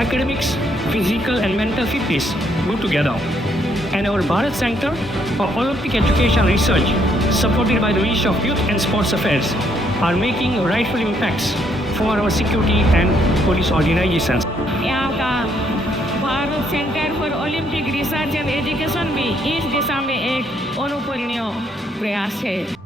academics, physical and mental fitness go together. And our Bharat Centre for Olympic Education Research, supported by the Ministry of Youth and Sports Affairs, are making rightful impacts for our security and police organizations. यहाँ का Bharat centre for Olympic research and education भी इस दिशा में एक अनुकरणीय प्रयास है.